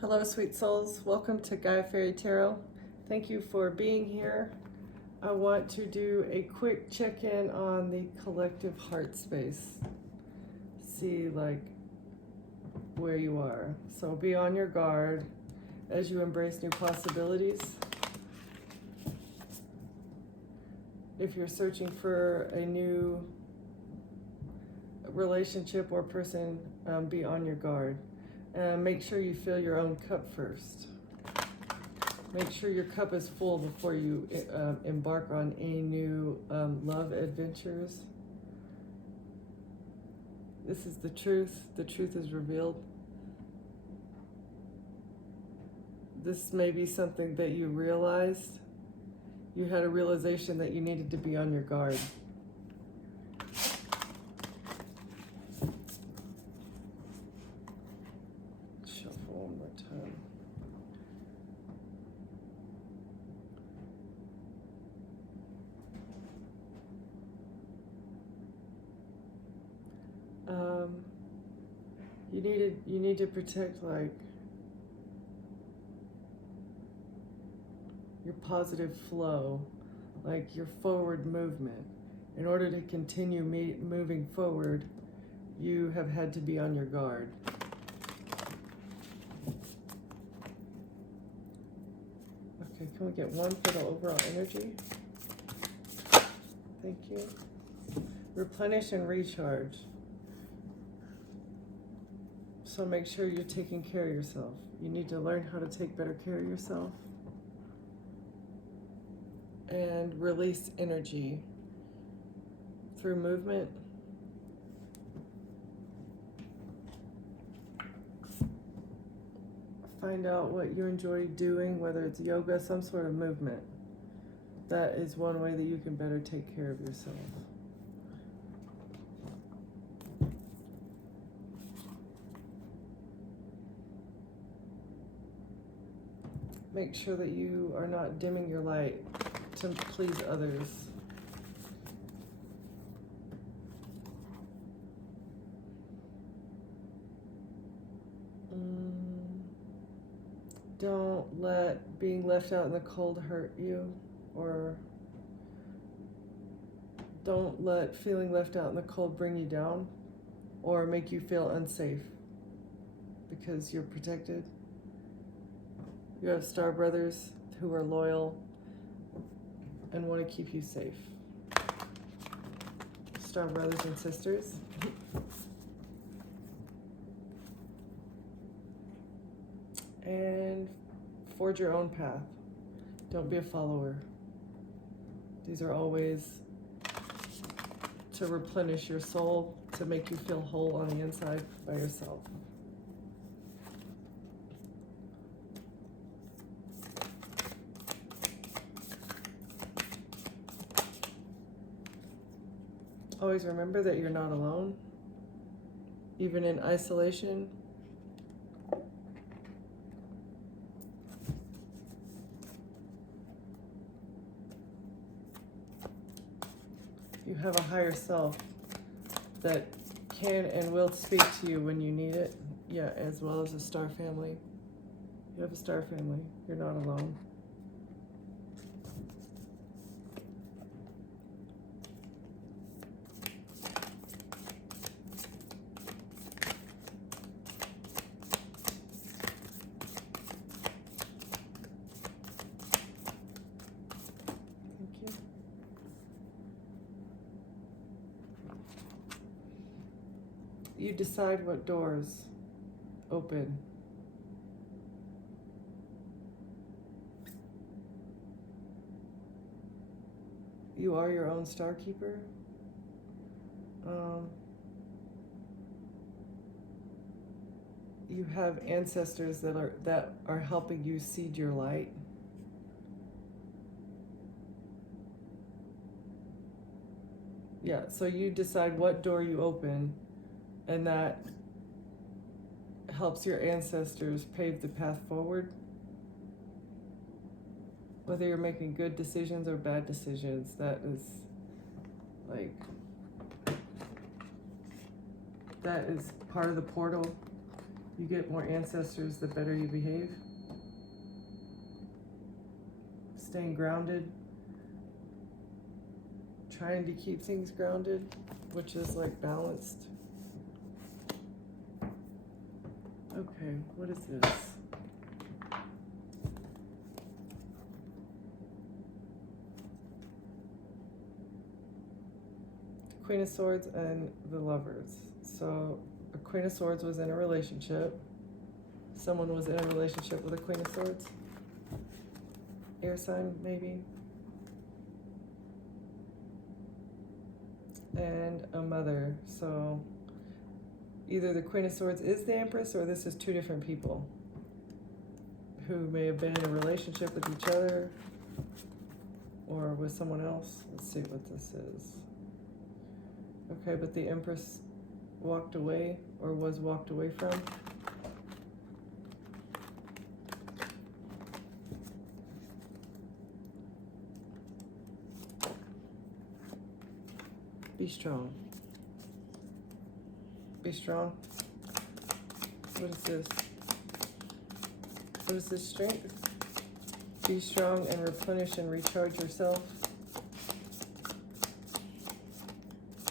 Hello, sweet souls. Welcome to Gaia Fairy Tarot. Thank you for being here. I want to do a quick check-in on the collective heart space. See, where you are. So be on your guard as you embrace new possibilities. If you're searching for a new relationship or person, be on your guard. Make sure you fill your own cup first. Make sure your cup is full before you embark on any new love adventures. This is the truth. The truth is revealed. This may be something that you realized. You had a realization that you needed to be on your guard. Shuffle one more time. You need to protect your positive flow, your forward movement. In order to continue moving forward, you have had to be on your guard. Okay, can we get one for the overall energy? Thank you. Replenish and recharge. So make sure you're taking care of yourself. You need to learn how to take better care of yourself. And release energy through movement. Find out what you enjoy doing, whether it's yoga, some sort of movement. That is one way that you can better take care of yourself. Make sure that you are not dimming your light to please others. Don't let being left out in the cold hurt you, or don't let feeling left out in the cold bring you down or make you feel unsafe because you're protected. You have star brothers who are loyal and want to keep you safe. Star brothers and sisters. And forge your own path. Don't be a follower. These are always to replenish your soul, to make you feel whole on the inside by yourself. Always remember that you're not alone, even in isolation. You have a higher self that can and will speak to you when you need it. Yeah, as well as a star family. You have a star family. You're not alone. You decide what doors open. You are your own star keeper. You have ancestors that are helping you seed your light. Yeah, so you decide what door you open, and that helps your ancestors pave the path forward. Whether you're making good decisions or bad decisions, that is part of the portal. You get more ancestors the better you behave. Staying grounded. Trying to keep things grounded, which is like balanced. Okay, what is this? Queen of Swords and the Lovers. So a Queen of Swords was in a relationship. Someone was in a relationship with a Queen of Swords. Air sign, maybe. And a mother. So either the Queen of Swords is the Empress, or this is two different people who may have been in a relationship with each other or with someone else. Let's see what this is. Okay, but the Empress walked away, or was walked away from. Be strong. Be strong. What is this? What is this strength? Be strong and replenish and recharge yourself.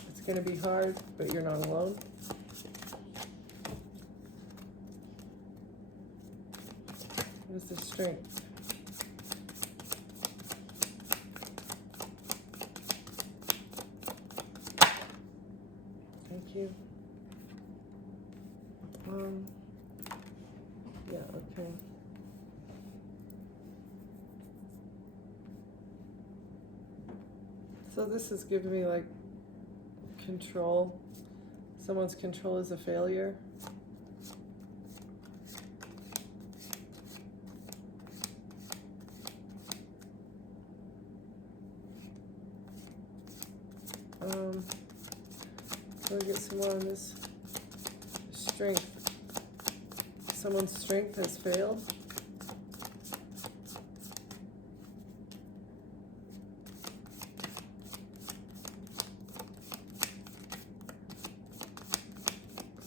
It's going to be hard, but you're not alone. What is this strength? Thank you. Yeah, okay. So this is giving me like control. Someone's control is a failure. Let me get some more on this. Strength. Someone's strength has failed.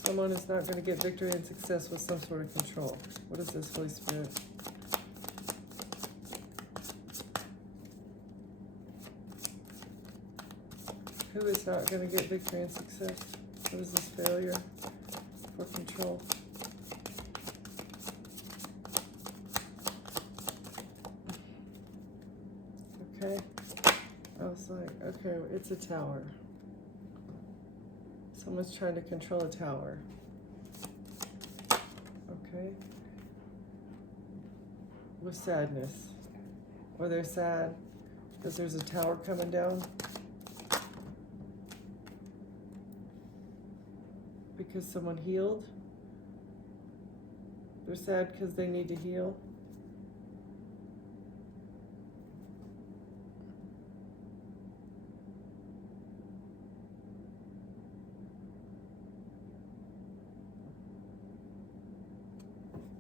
Someone is not going to get victory and success with some sort of control. What is this, Holy Spirit? Who is not going to get victory and success? What is this failure for control? Okay. I was like, okay, it's a tower. Someone's trying to control a tower. Okay. With sadness. Or they're sad because there's a tower coming down. Because someone healed. They're sad because they need to heal.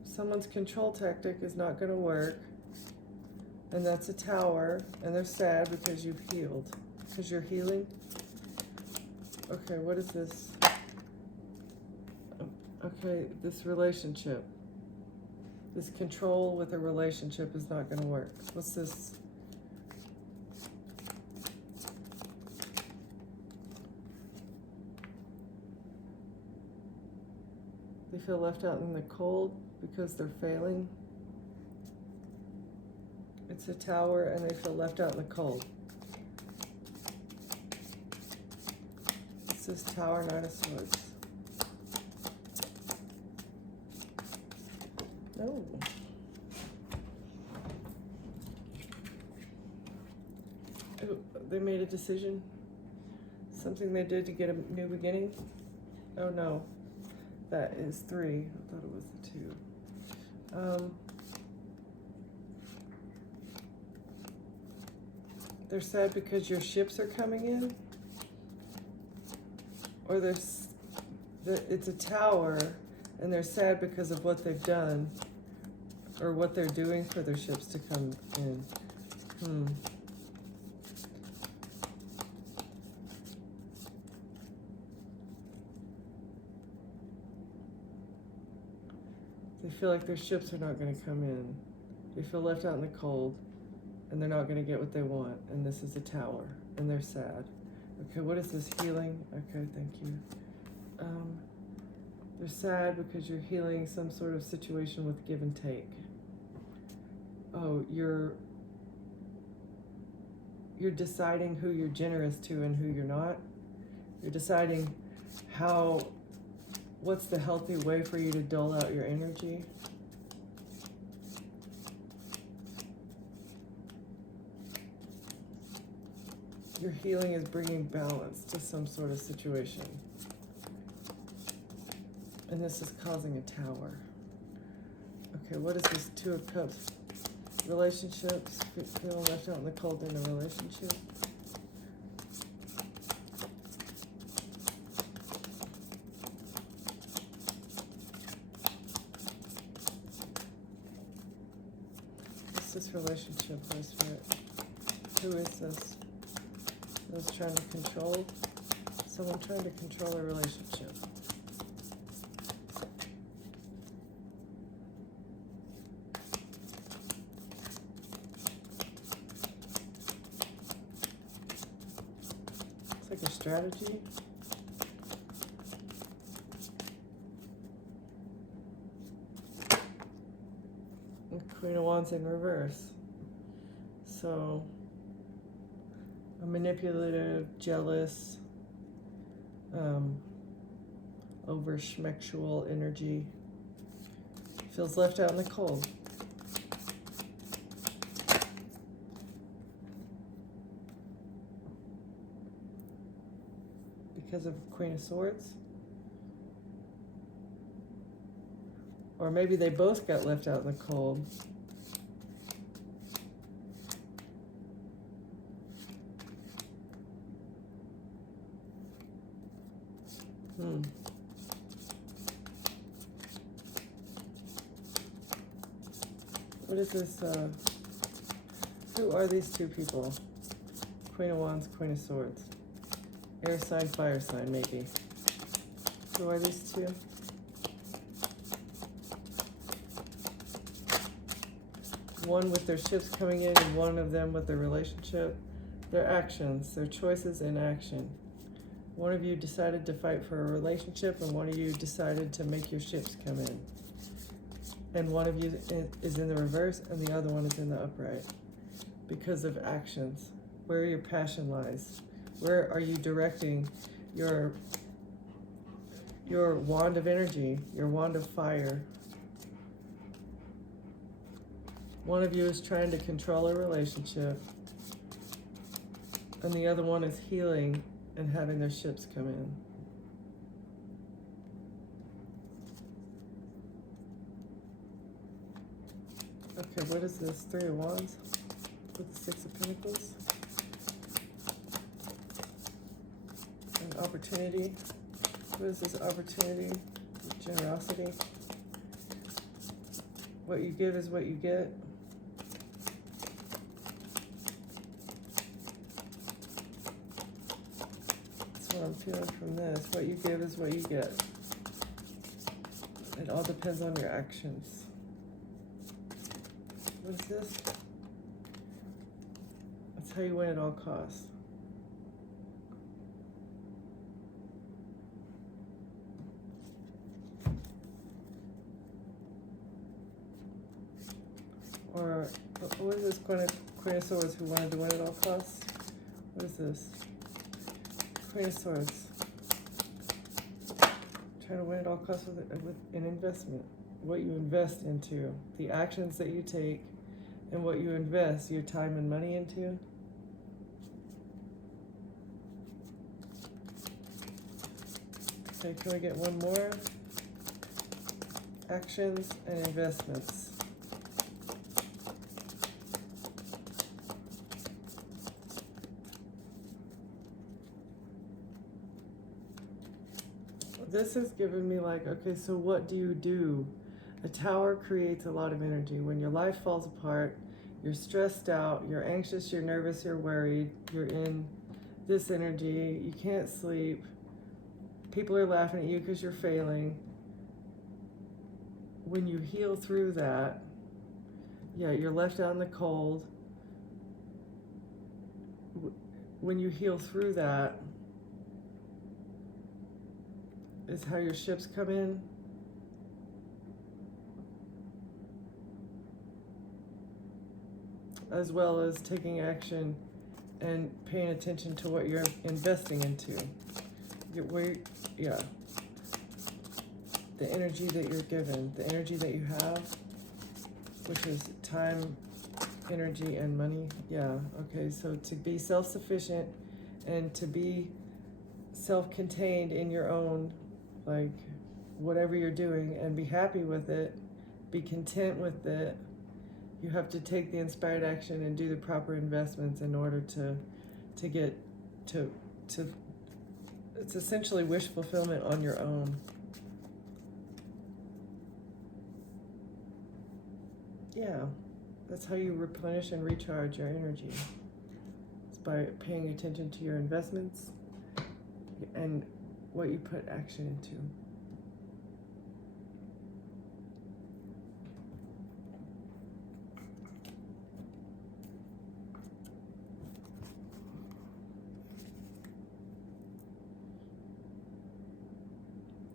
Someone's control tactic is not going to work. And that's a tower. And they're sad because you've healed. Because you're healing. Okay, what is this? Okay, this relationship. This control with a relationship is not going to work. What's this? They feel left out in the cold because they're failing. It's a tower and they feel left out in the cold. It's this Tower, Nine of Swords. No. Oh, they made a decision. Something they did to get a new beginning. Oh no. That is 3. I thought it was the 2. They're sad because your ships are coming in. Or it's a tower and they're sad because of what they've done. Or what they're doing for their ships to come in. They feel like their ships are not going to come in. They feel left out in the cold, and they're not going to get what they want. And this is a Tower, and they're sad. Okay, what is this? Healing? Okay, thank you. They're sad because you're healing some sort of situation with give and take. Oh, you're deciding who you're generous to and who you're not. You're deciding what's the healthy way for you to dole out your energy. Your healing is bringing balance to some sort of situation. And this is causing a Tower. Okay, what is this? Two of Cups? Relationships, feeling left out in the cold in a relationship. What's this relationship, Holy Spirit? Who is this? Who's trying to control? Someone trying to control a relationship. Like a strategy. And Queen of Wands in reverse. So, a manipulative, jealous, over schmexual energy. Feels left out in the cold. Because of Queen of Swords. Or maybe they both got left out in the cold. What is this? Who are these two people? Queen of Wands, Queen of Swords. Air sign, fire sign, maybe. Who are these two? One with their ships coming in and one of them with their relationship. Their actions, their choices in action. One of you decided to fight for a relationship and one of you decided to make your ships come in. And one of you is in the reverse and the other one is in the upright. Because of actions, where your passion lies. Where are you directing your wand of energy, your wand of fire? One of you is trying to control a relationship, and the other one is healing and having their ships come in. Okay, what is this? Three of Wands with the Six of Pentacles. An opportunity. What is this opportunity? Generosity. What you give is what you get. That's what I'm feeling from this. What you give is what you get. It all depends on your actions. What is this? That's how you win at all costs. Or what is this Queen of Swords who wanted to win at all costs? What is this? Queen of Swords. Trying to win at all costs with an investment. What you invest into. The actions that you take and what you invest your time and money into. Okay, can we get one more? Actions and investments. This has given me like, okay, so what do you do? A Tower creates a lot of energy. When your life falls apart, you're stressed out, you're anxious, you're nervous, you're worried, you're in this energy, you can't sleep, people are laughing at you because you're failing. when you heal through that, yeah, you're left out in the cold. When you heal through that, is how your ships come in. As well as taking action and paying attention to what you're investing into. Yeah. The energy that you're given, the energy that you have, which is time, energy, and money. Yeah, okay, so to be self-sufficient and to be self-contained in your own, like, whatever you're doing, and be happy with it, be content with it, you have to take the inspired action and do the proper investments in order to get to it's essentially wish fulfillment on your own. Yeah, that's how you replenish and recharge your energy. It's by paying attention to your investments and what you put action into.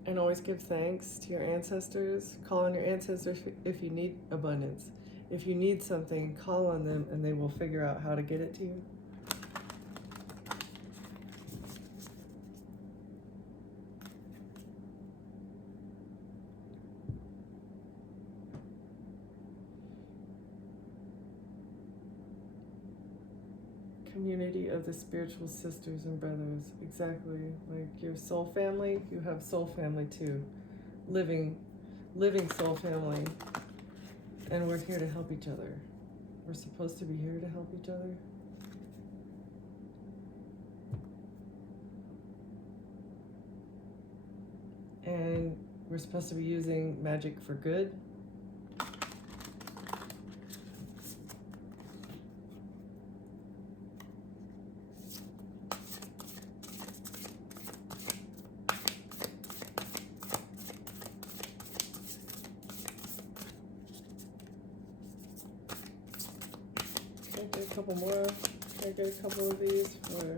And always give thanks to your ancestors. Call on your ancestors if you need abundance. If you need something, call on them and they will figure out how to get it to you. Community of the spiritual sisters and brothers. Exactly. Like your soul family, you have soul family too. Living soul family. And we're here to help each other. We're supposed to be here to help each other. And we're supposed to be using magic for good. Get a couple more. Can I get a couple of these for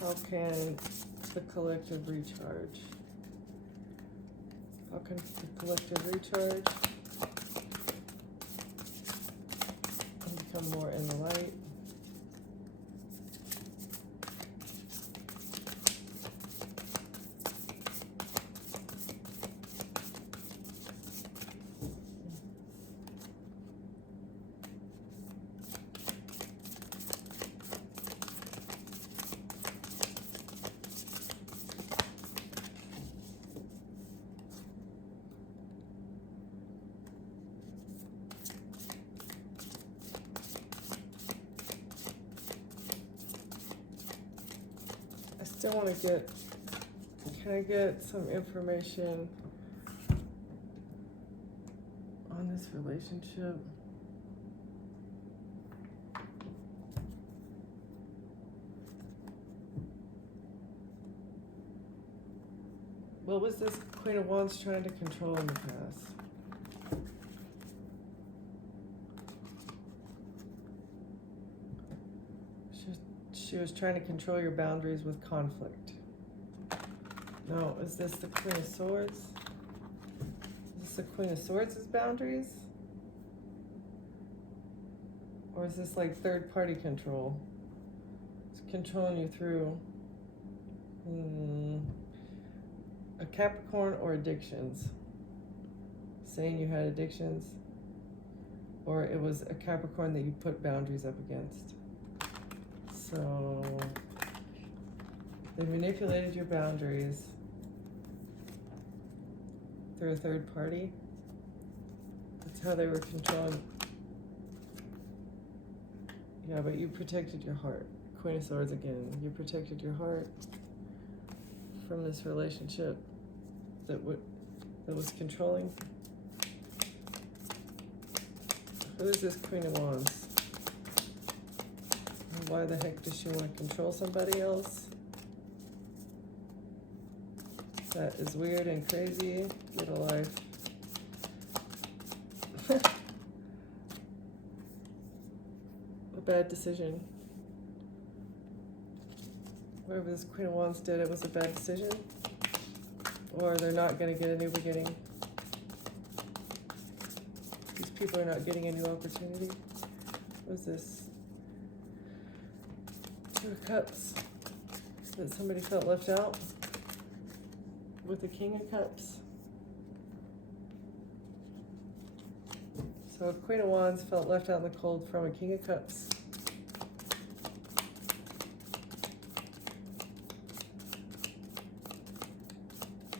how can the collective recharge? How can the collective recharge and become more in the light? I still want to get, can I get some information on this relationship? What was this Queen of Wands trying to control in the past? She was trying to control your boundaries with conflict. No, is this the Queen of Swords? Is this the Queen of Swords' boundaries? Or is this like third-party control? It's controlling you through a Capricorn or addictions. Saying you had addictions. Or it was a Capricorn that you put boundaries up against. So they manipulated your boundaries through a third party. That's how they were controlling. Yeah, but you protected your heart. Queen of Swords again. You protected your heart from this relationship that was controlling. Who is this Queen of Wands? Why the heck does she want to control somebody else? That is weird and crazy. Get a life. A bad decision. Whoever this Queen of Wands did, it was a bad decision. Or they're not going to get a new beginning. These people are not getting a new opportunity. What is this? Two of Cups. That somebody felt left out with the King of Cups. So Queen of Wands felt left out in the cold from a King of Cups.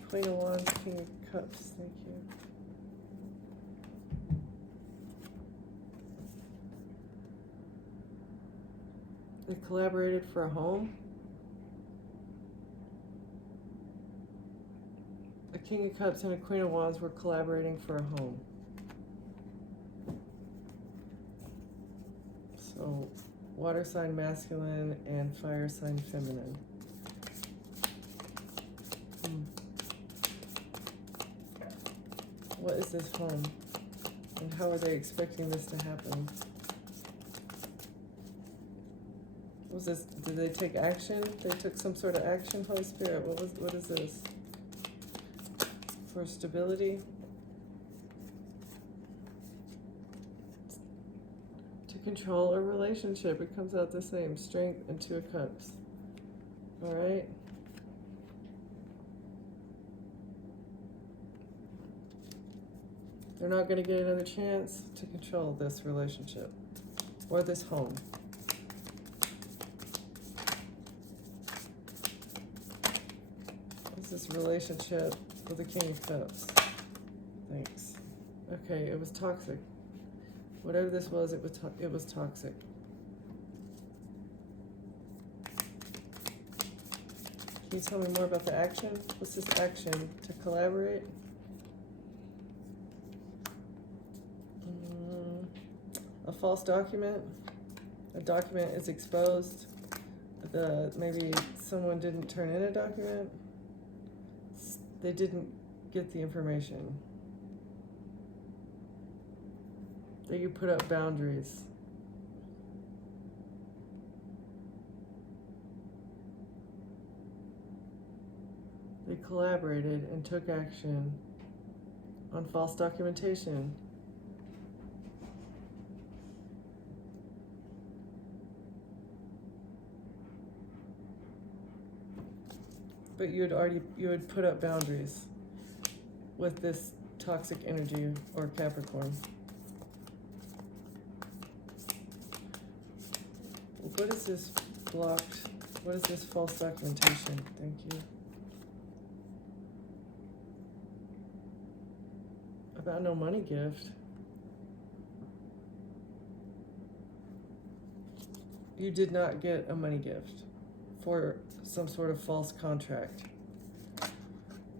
Queen of Wands, King of Cups, thank you. They collaborated for a home. A King of Cups and a Queen of Wands were collaborating for a home. So, water sign masculine and fire sign feminine. What is this home? And how are they expecting this to happen? Was this, did they take action? They took some sort of action, Holy Spirit. What is this? For stability? To control a relationship. It comes out the same. Strength and Two of Cups. All right. They're not going to get another chance to control this relationship or this home. What's this relationship with the King of Cups? Thanks. Okay, it was toxic. Whatever this was, it was toxic. Can you tell me more about the action? What's this action? To collaborate? A false document. A document is exposed. Maybe someone didn't turn in a document. They didn't get the information. That you put up boundaries. They collaborated and took action on false documentation. But you had put up boundaries with this toxic energy or Capricorn. What is this blocked? What is this false documentation? Thank you. About no money gift. You did not get a money gift for some sort of false contract.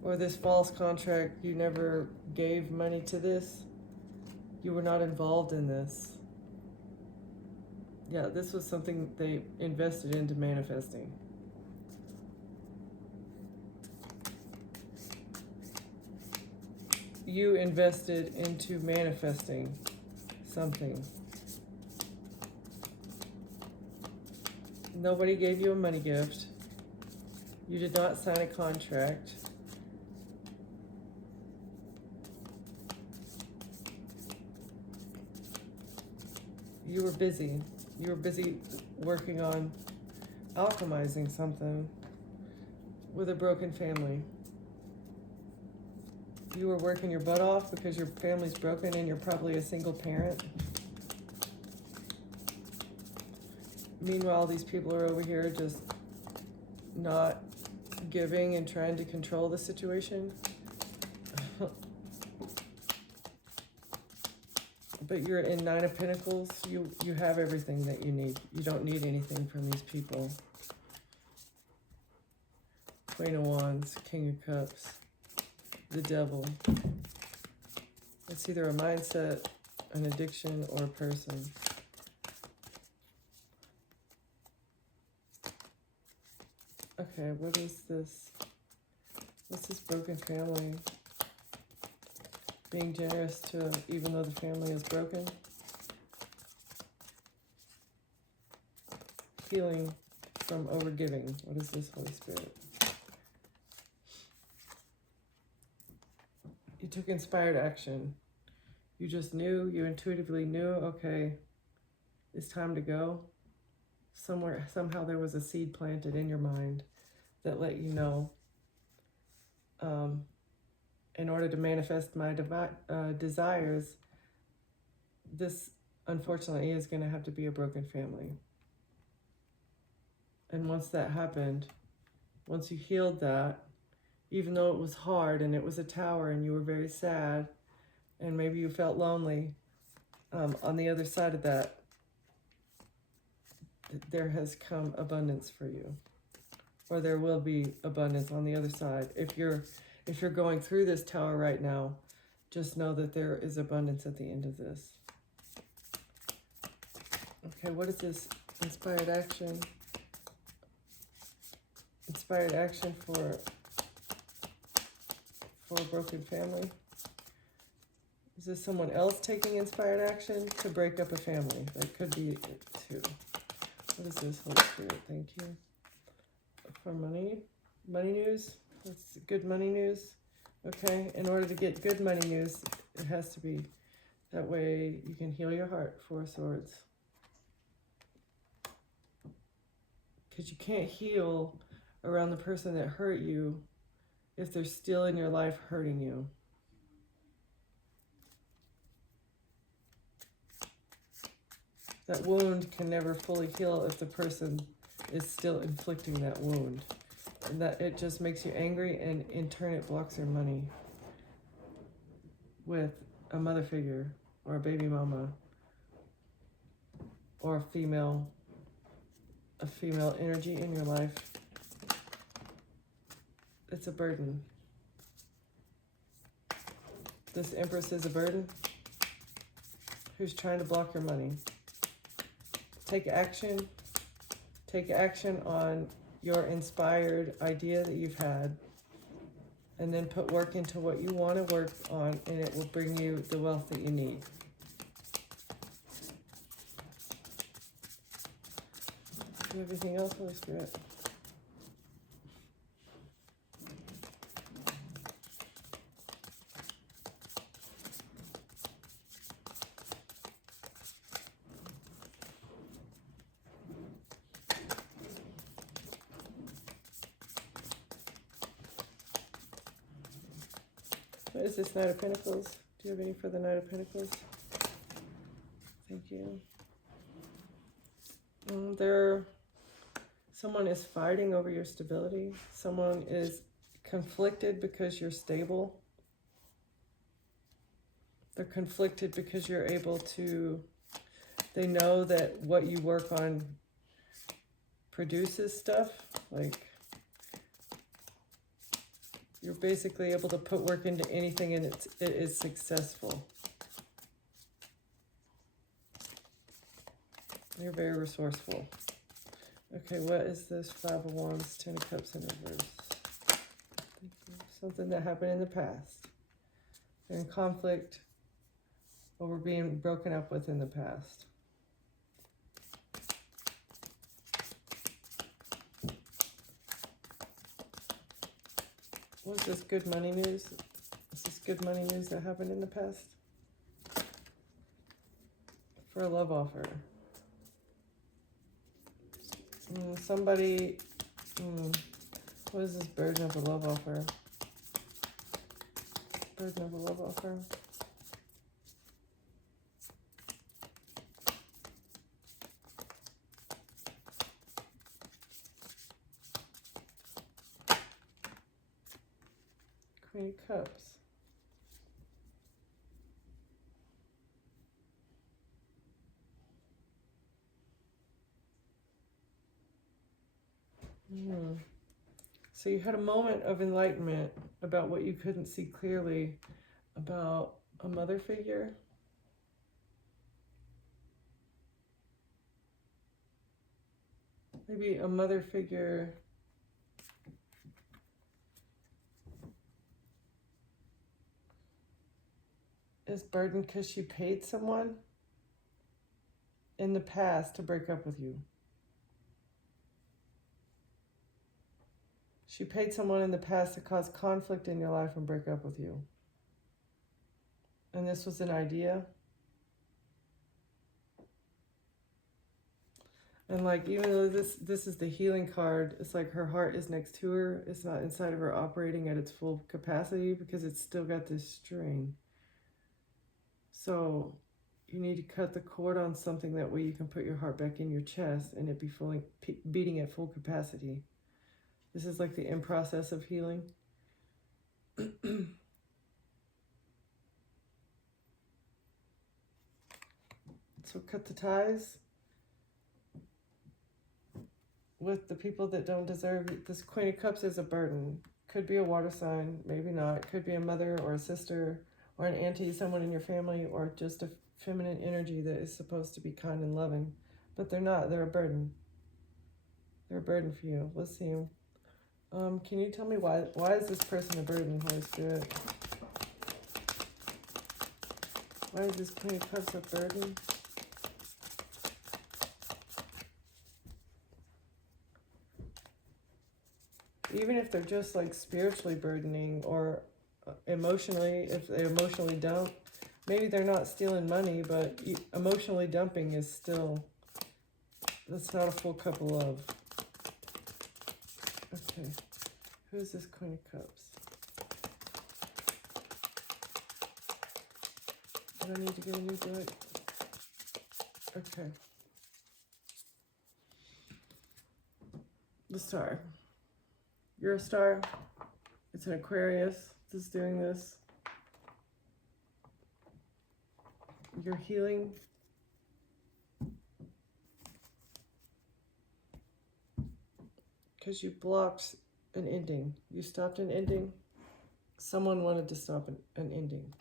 Or this false contract, you never gave money to this. You were not involved in this. Yeah, this was something they invested into manifesting. You invested into manifesting something. Nobody gave you a money gift. You did not sign a contract. You were busy. You were busy working on alchemizing something with a broken family. You were working your butt off because your family's broken and you're probably a single parent. Meanwhile, these people are over here just not giving and trying to control the situation. But you're in Nine of Pentacles. You have everything that you need. You don't need anything from these people. Queen of Wands, King of Cups, the Devil. It's either a mindset, an addiction, or a person. Okay, what is this? What's this broken family? Being generous to, even though the family is broken. Healing from overgiving. What is this, Holy Spirit? You took inspired action. You just knew, you intuitively knew, okay, it's time to go. Somewhere, somehow there was a seed planted in your mind that let you know, in order to manifest my desires, this unfortunately is going to have to be a broken family. And once that happened, once you healed that, even though it was hard and it was a tower and you were very sad and maybe you felt lonely, on the other side of that, there has come abundance for you, or there will be abundance on the other side. If you're going through this tower right now, just know that there is abundance at the end of this. Okay, what is this inspired action? Inspired action for a broken family. Is this someone else taking inspired action to break up a family? That could be it too. What is this, Holy Spirit? Thank you. For money news. That's good money news. Okay, in order to get good money news, it has to be that way you can heal your heart. Four of Swords. Because you can't heal around the person that hurt you if they're still in your life hurting you. That wound can never fully heal if the person is still inflicting that wound. And that it just makes you angry, and in turn it blocks your money with a mother figure or a baby mama or a female energy in your life. It's a burden. This Empress is a burden who's trying to block your money. Take action. Take action on your inspired idea that you've had, and then put work into what you want to work on, and it will bring you the wealth that you need. Do you have anything else, Holy Spirit? What is this Knight of Pentacles? Do you have any for the Knight of Pentacles? Thank you. Someone is fighting over your stability. Someone is conflicted because you're stable. They're conflicted because you're able to, they know that what you work on produces stuff. Like, you're basically able to put work into anything, and it is successful. You're very resourceful. Okay, what is this? Five of Wands, Ten of Cups in reverse. Something that happened in the past. They're in conflict over being broken up with in the past. What's this good money news? Is this good money news that happened in the past? For a love offer. Somebody, what is this burden of a love offer? Burden of a love offer. Queen of Cups. So you had a moment of enlightenment about what you couldn't see clearly about a mother figure. Maybe a mother figure is burdened because she paid someone in the past to break up with you. She paid someone in the past to cause conflict in your life and break up with you. And this was an idea. And like, even though this is the healing card, it's like her heart is next to her. It's not inside of her operating at its full capacity because it's still got this string. So you need to cut the cord on something, that way you can put your heart back in your chest and it be fully beating at full capacity. This is like the in process of healing. So cut the ties with the people that don't deserve it. This Queen of Cups is a burden. Could be a water sign, maybe not. Could be a mother or a sister or an auntie, someone in your family, or just a feminine energy that is supposed to be kind and loving. But they're not. They're a burden. They're a burden for you. Let's see them. Can you tell me why is this person a burden, Holy Spirit? Why is this Queen of Cups a burden? Even if they're just like spiritually burdening or emotionally, if they emotionally dump, maybe they're not stealing money, but emotionally dumping is still, that's not a full cup of love. Okay, who's this Queen of Cups? Do I need to get a new deck? Okay. The Star. You're a star. It's an Aquarius that's doing this. You're healing. Because you blocked an ending. You stopped an ending. Someone wanted to stop an ending.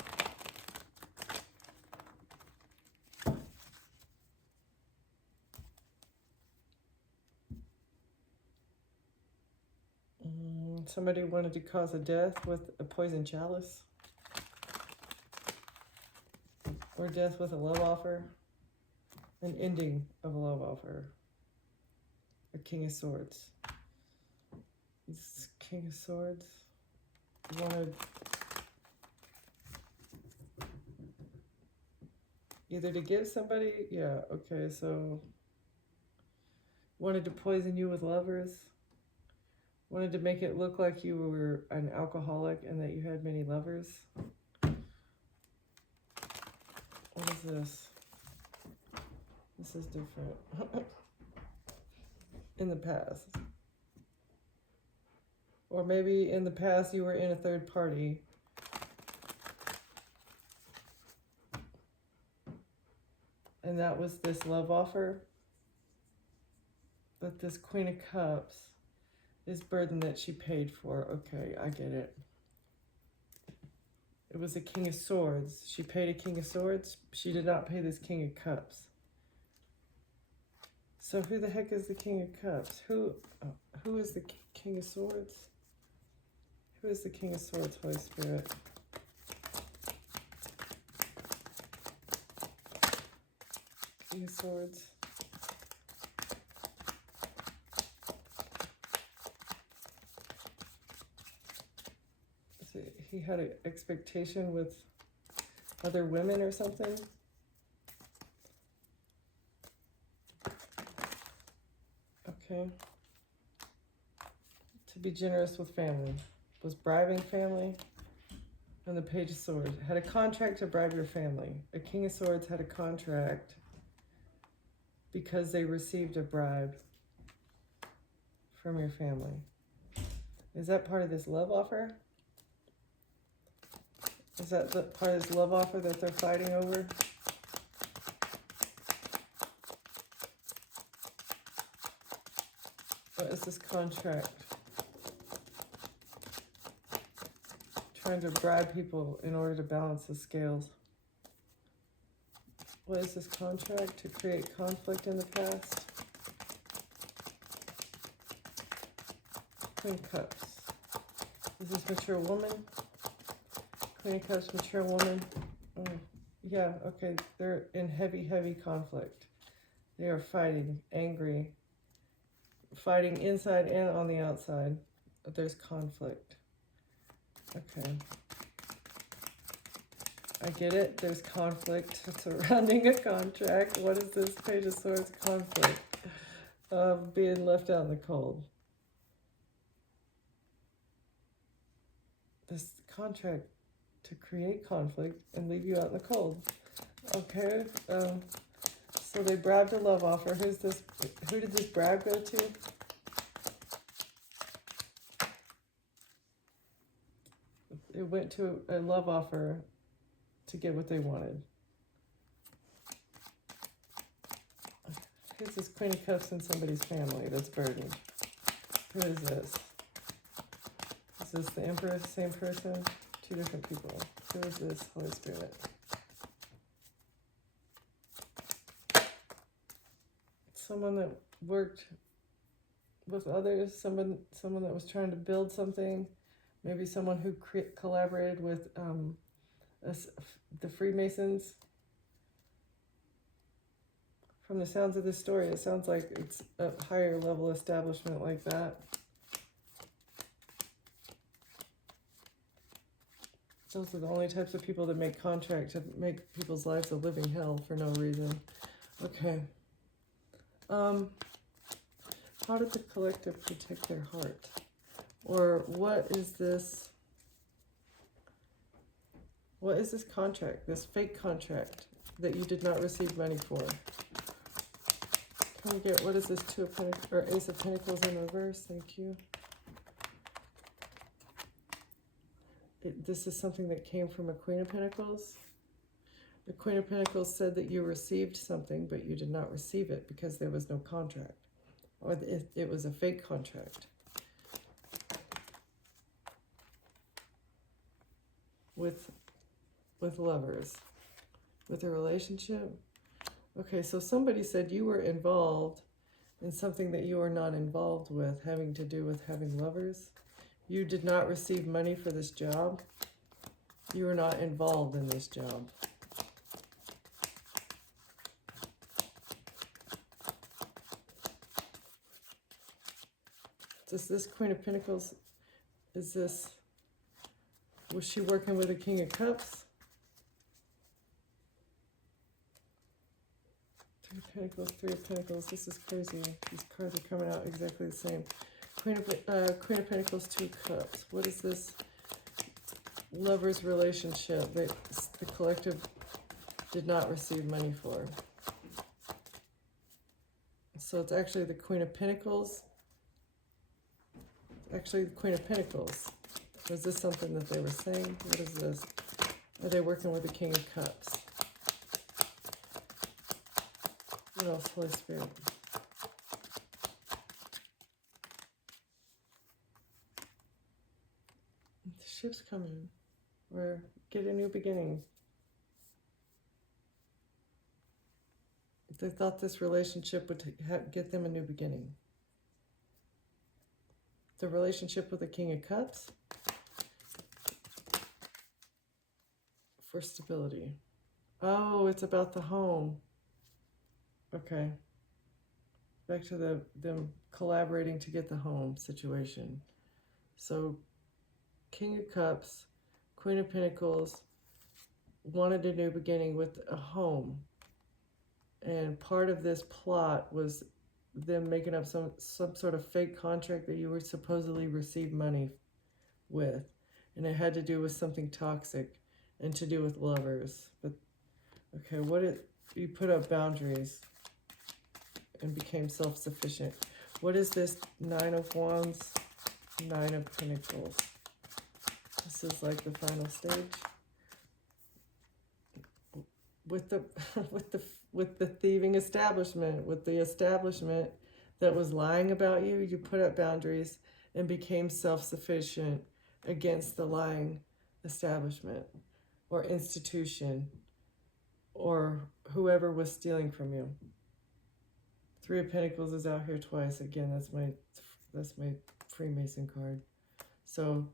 Somebody wanted to cause a death with a poison chalice. Or death with a love offer. An ending of a love offer. A King of Swords. This King of Swords wanted either to give somebody, yeah, okay, so wanted to poison you with lovers. Wanted to make it look like you were an alcoholic and that you had many lovers. What is this? This is different. In the past. Or maybe in the past you were in a third party. And that was this love offer. But this Queen of Cups is burden that she paid for. Okay, I get it. It was a King of Swords. She paid a King of Swords. She did not pay this King of Cups. So who the heck is the King of Cups? Who is the King of Swords? Who is the King of Swords, Holy Spirit? King of Swords. So he had an expectation with other women or something. Okay. To be generous with family. Was bribing family. And the Page of Swords. Had a contract to bribe your family. A King of Swords had a contract because they received a bribe from your family. Is that part of this love offer? Is that the part of this love offer that they're fighting over? What is this contract? Trying to bribe people in order to balance the scales. What is this contract? To create conflict in the past? Queen of Cups. Is this mature woman? Queen of Cups, mature woman. Yeah, okay, they're in heavy conflict. They are fighting, angry, fighting inside and on the outside. There's conflict. Okay. I get it. There's conflict surrounding a contract. What is this Page of Swords? Conflict of being left out in the cold. This contract to create conflict and leave you out in the cold. Okay. So they bragged a love offer. Who's this? Who did this brag go to? It went to a love offer to get what they wanted. Who's this Queen of Cups in somebody's family that's burdened? Who is this? Is this the Empress? Same person? Two different people. Who is this? Holy Spirit. Someone that worked with others, someone that was trying to build something, maybe someone who collaborated with the Freemasons. From the sounds of this story, it sounds like it's a higher level establishment like that. Those are the only types of people that make contracts to make people's lives a living hell for no reason. Okay. How did the collective protect their heart? Or what is this? What is this contract, this fake contract that you did not receive money for? Can we get, what is this, Two of Pentacles, or Ace of Pentacles in reverse? Thank you. This is something that came from a Queen of Pentacles. The Queen of Pentacles said that you received something, but you did not receive it because there was no contract. Or it was a fake contract. With lovers. With a relationship. Okay, so somebody said you were involved in something that you were not involved with, having to do with having lovers. You did not receive money for this job. You were not involved in this job. Does this Queen of Pentacles, was she working with a King of Cups? Three of Pentacles, this is crazy. These cards are coming out exactly the same. Queen of Pentacles, Two of Cups. What is this lover's relationship that the collective did not receive money for? So it's actually the Queen of Pentacles. Actually, the Queen of Pentacles. Was this something that they were saying? What is this? Are they working with the King of Cups? What else, Holy Spirit? The ship's coming. Or get a new beginning. They thought this relationship would get them a new beginning. The relationship with the King of Cups. For stability. Oh, it's about the home. Okay. Back to them collaborating to get the home situation. So, King of Cups, Queen of Pentacles, wanted a new beginning with a home. And part of this plot was them making up some sort of fake contract that you were supposedly receive money with. And it had to do with something toxic and to do with lovers. But, okay, you put up boundaries and became self-sufficient. What is this? Nine of Wands, Nine of Pentacles. This is like the final stage. With the with the thieving establishment, with the establishment that was lying about you, you put up boundaries and became self-sufficient against the lying establishment or institution or whoever was stealing from you. Three of Pentacles is out here twice. Again, that's my Freemason card. So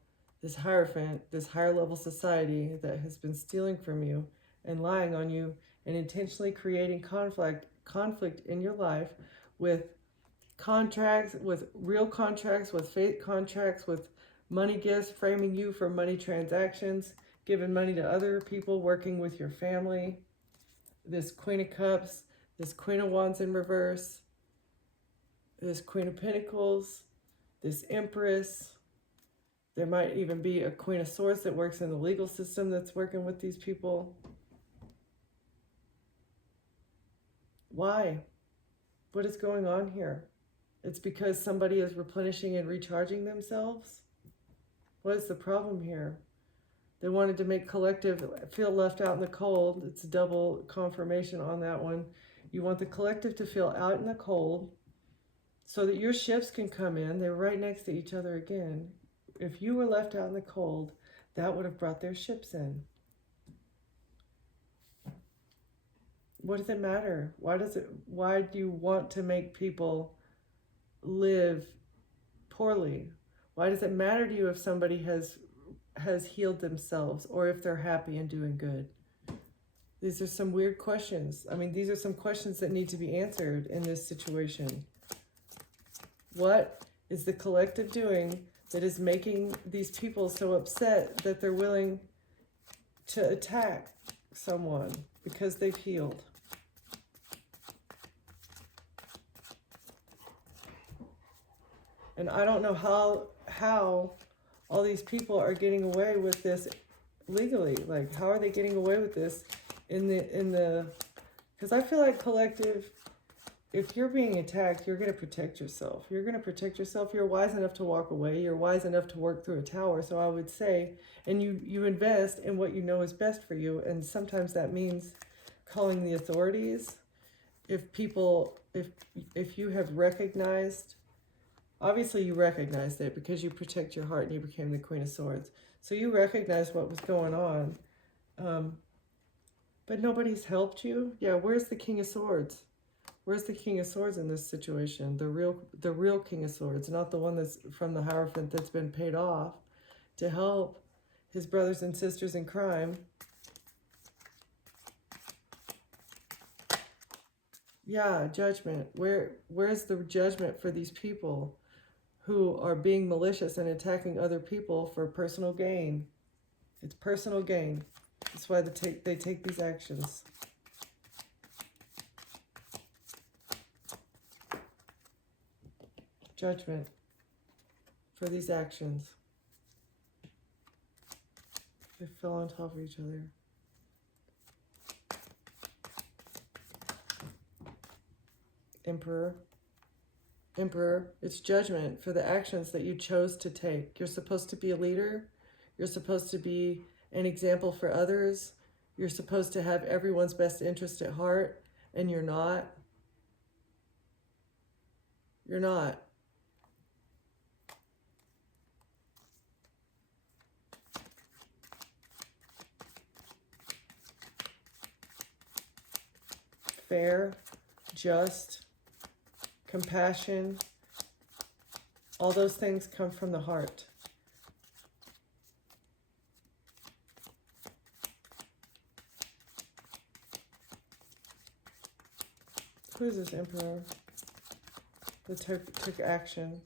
this Hierophant, this higher level society that has been stealing from you and lying on you and intentionally creating conflict in your life with contracts, with real contracts, with fake contracts, with money gifts, framing you for money transactions, giving money to other people, working with your family. This Queen of Cups, this Queen of Wands in reverse, this Queen of Pentacles, this Empress. There might even be a Queen of Swords that works in the legal system that's working with these people. Why? What is going on here? It's because somebody is replenishing and recharging themselves? What is the problem here? They wanted to make collective feel left out in the cold. It's double confirmation on that one. You want the collective to feel out in the cold so that your ships can come in. They're right next to each other again. If you were left out in the cold, that would have brought their ships in. What does it matter? Why do you want to make people live poorly? Why does it matter to you if somebody has healed themselves or if they're happy and doing good? These are some weird questions. I mean, these are some questions that need to be answered in this situation. What is the collective doing that is making these people so upset that they're willing to attack someone because they've healed? And I don't know how all these people are getting away with this legally. Like, how are they getting away with this in the because I feel like collective, if you're being attacked, you're going to protect yourself. You're going to protect yourself. You're wise enough to walk away. You're wise enough to work through a tower. So I would say, and you invest in what you know is best for you. And sometimes that means calling the authorities. If you have recognized, obviously you recognized it because you protect your heart and you became the Queen of Swords. So you recognized what was going on. But nobody's helped you. Yeah, where's the King of Swords? Where's the King of Swords in this situation? The real King of Swords, not the one that's from the Hierophant that's been paid off to help his brothers and sisters in crime. Yeah, judgment. Where's the judgment for these people who are being malicious and attacking other people for personal gain? It's personal gain. That's why they take these actions. Judgment for these actions. They fell on top of each other. Emperor. Emperor, it's judgment for the actions that you chose to take. You're supposed to be a leader. You're supposed to be an example for others. You're supposed to have everyone's best interest at heart, and you're not. You're not. Fair, just, compassion, all those things come from the heart. Who is this Emperor that took action?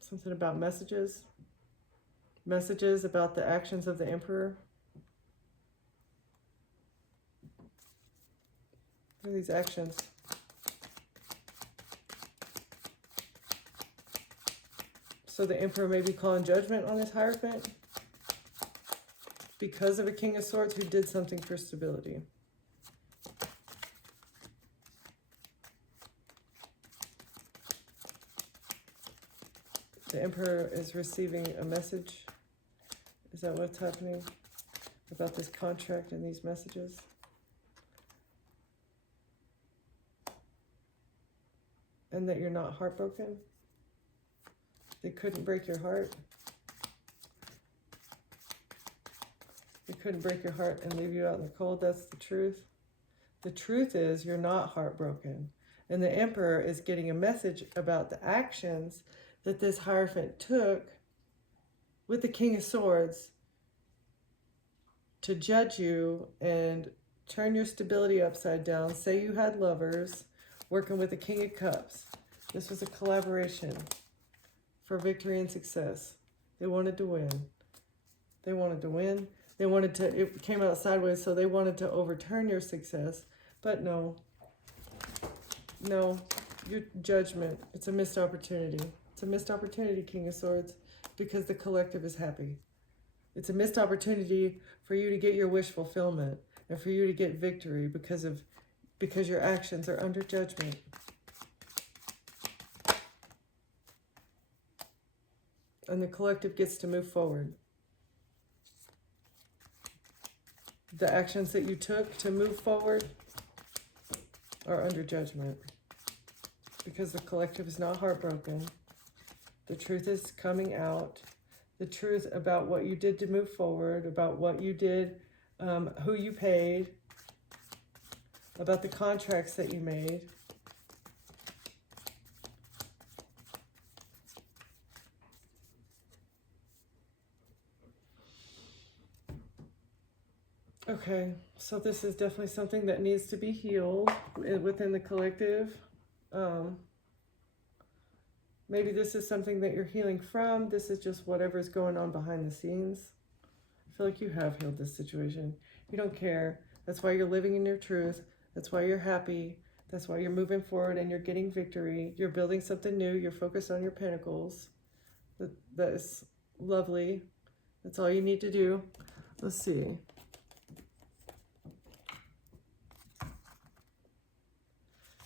Something about messages? Messages about the actions of the Emperor? What are these actions? So the Emperor may be calling judgment on this Hierophant because of a King of Swords who did something for stability. The Emperor is receiving a message. Is that what's happening about this contract and these messages? And that you're not heartbroken? They couldn't break your heart? They couldn't break your heart and leave you out in the cold? That's the truth. The truth is you're not heartbroken. And the Emperor is getting a message about the actions that this Hierophant took with the King of Swords to judge you and turn your stability upside down. Say you had lovers working with the King of Cups. This was a collaboration for victory and success. They wanted to win. They wanted to win. They wanted to, it came out sideways, so they wanted to overturn your success. But no, your judgment, it's a missed opportunity. It's a missed opportunity, King of Swords, because the collective is happy. It's a missed opportunity for you to get your wish fulfillment and for you to get victory because your actions are under judgment. And the collective gets to move forward. The actions that you took to move forward are under judgment because the collective is not heartbroken. The truth is coming out. The truth about what you did to move forward, about what you did, who you paid, about the contracts that you made. Okay, so this is definitely something that needs to be healed within the collective. Maybe this is something that you're healing from. This is just whatever's going on behind the scenes. I feel like you have healed this situation. You don't care. That's why you're living in your truth. That's why you're happy. That's why you're moving forward and you're getting victory. You're building something new. You're focused on your pentacles. That is lovely. That's all you need to do. Let's see.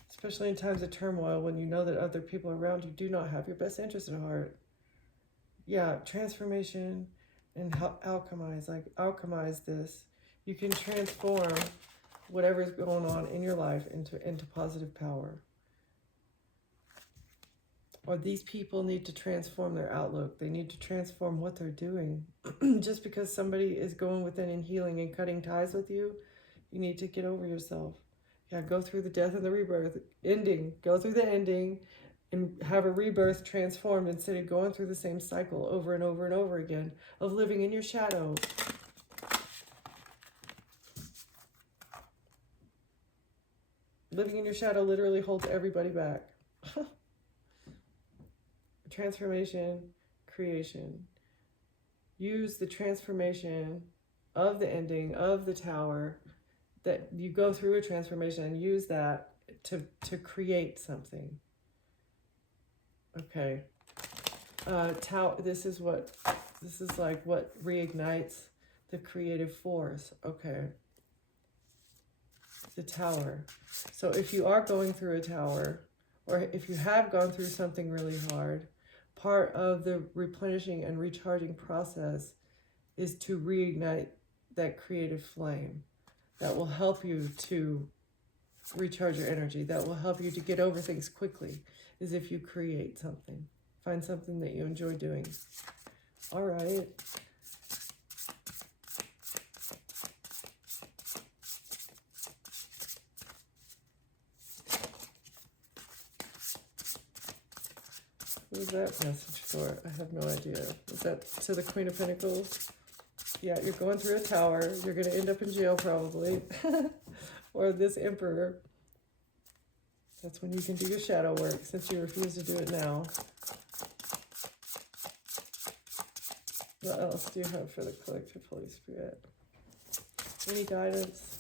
Especially in times of turmoil when you know that other people around you do not have your best interest at heart. Yeah, transformation and alchemize this. You can transform whatever's going on in your life into positive power. Or these people need to transform their outlook. They need to transform what they're doing. Just because somebody is going within and healing and cutting ties with you, you need to get over yourself. Yeah, go through the death and the rebirth, ending. Go through the ending and have a rebirth transformed instead of going through the same cycle over and over and over again of living in your shadow. Living in your shadow literally holds everybody back. Transformation, creation. Use the transformation of the ending, of the tower, that you go through a transformation and use that to create something. Okay. This is like what reignites the creative force. Okay. The tower. So if you are going through a tower, or if you have gone through something really hard, part of the replenishing and recharging process is to reignite that creative flame. That will help you to recharge your energy. That will help you to get over things quickly, is if you create something. Find something that you enjoy doing. All right. What is that message for? I have no idea. Is that to the Queen of Pentacles? Yeah, you're going through a tower. You're going to end up in jail probably. Or this Emperor. That's when you can do your shadow work since you refuse to do it now. What else do you have for the collective, Holy Spirit? Any guidance?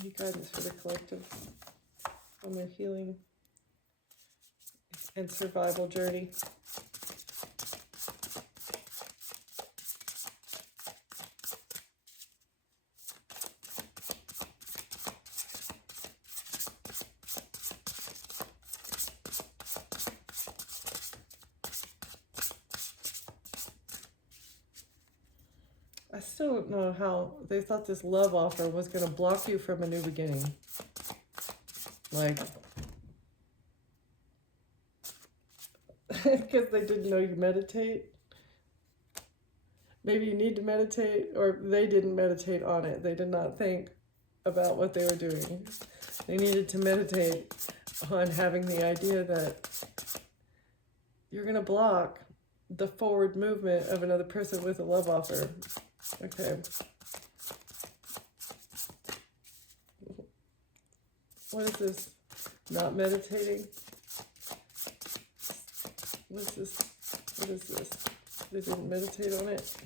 Any guidance for the collective on their healing and survival journey? I still don't know how they thought this love offer was going to block you from a new beginning. Like, because they didn't know you meditate. Maybe you need to meditate, or they didn't meditate on it. They did not think about what they were doing. They needed to meditate on having the idea that you're going to block the forward movement of another person with a love offer. Okay. What is this? Not meditating? What is this? What is this? They didn't meditate on it?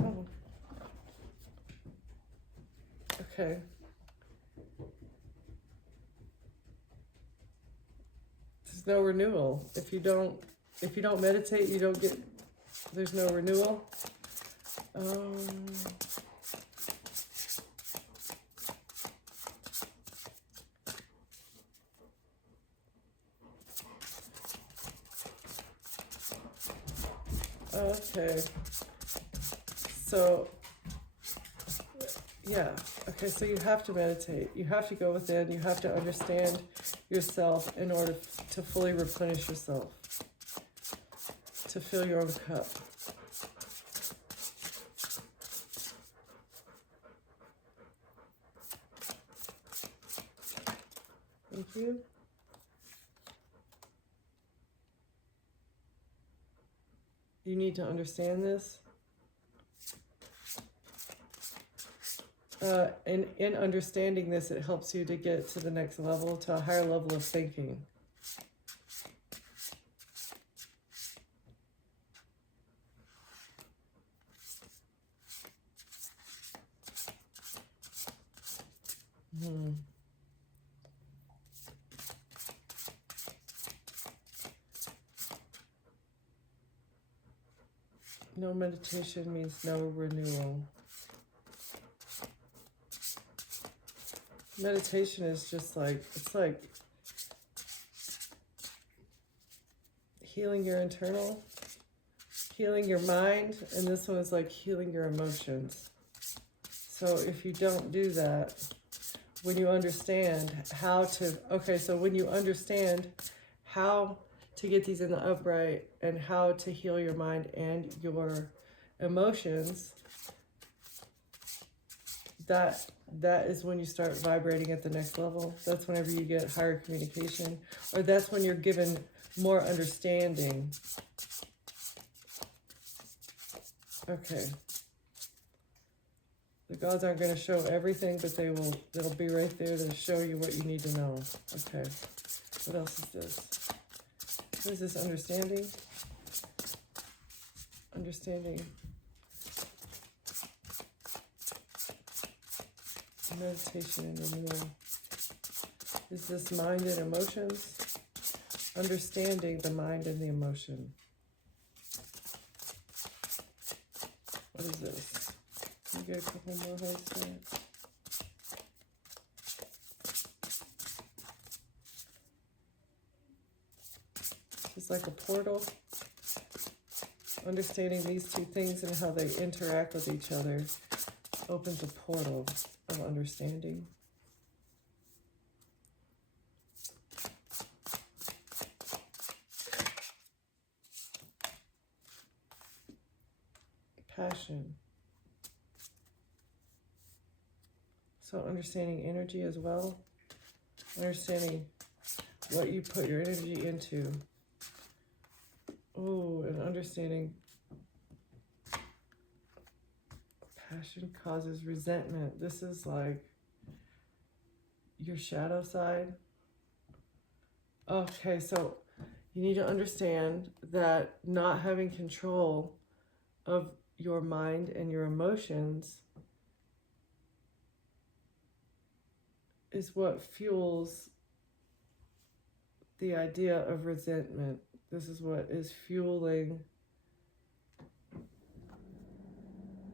Oh. Okay. There's no renewal. If you don't meditate, you don't get, there's no renewal. Okay. So, yeah. Okay, so you have to meditate. You have to go within. You have to understand yourself in order to fully replenish yourself, to fill your own cup. Thank you. You need to understand this. In understanding this, it helps you to get to the next level, to a higher level of thinking. No meditation means no renewal. Meditation is just like, it's like healing your internal, healing your mind, and this one is like healing your emotions. So if you don't do that, when you understand how to, okay, so when you understand how to get these in the upright and how to heal your mind and your emotions, that is when you start vibrating at the next level. That's whenever you get higher communication, or that's when you're given more understanding. Okay. The gods aren't going to show everything, but they'll be right there to show you what you need to know. Okay. What else is this? What is this? Understanding? Understanding. Meditation and renewal. Is this mind and emotions? Understanding the mind and the emotion. What is this? Can you get a couple more hearts there? It's like a portal. Understanding these two things and how they interact with each other opens a portal of understanding. Passion. So understanding energy as well. Understanding what you put your energy into. Oh, and understanding passion causes resentment. This is like your shadow side. Okay, so you need to understand that not having control of your mind and your emotions is what fuels the idea of resentment. This is what is fueling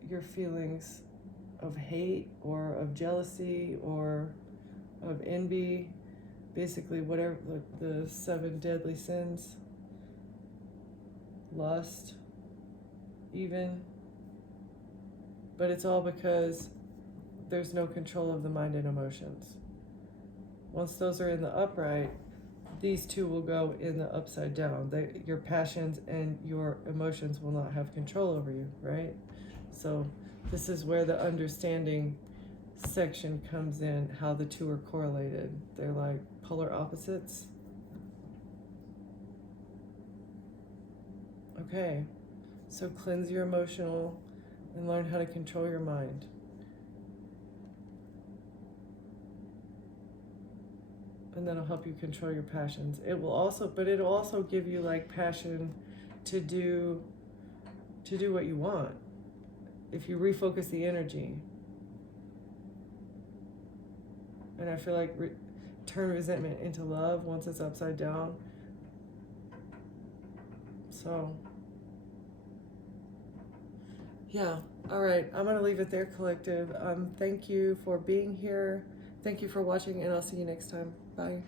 your feelings of hate or of jealousy or of envy, basically whatever the 7 deadly sins, lust even, but it's all because there's no control of the mind and emotions. Once those are in the upright, these two will go in the upside down. Your passions and your emotions will not have control over you, right? So this is where the understanding section comes in, how the two are correlated. They're like polar opposites. Okay, so cleanse your emotional and learn how to control your mind. And that'll help you control your passions. It will also, but it'll also give you like passion to do what you want. If you refocus the energy. And I feel like turn resentment into love once it's upside down. So, yeah. All right. I'm going to leave it there, collective. Thank you for being here. Thank you for watching, and I'll see you next time. Bye.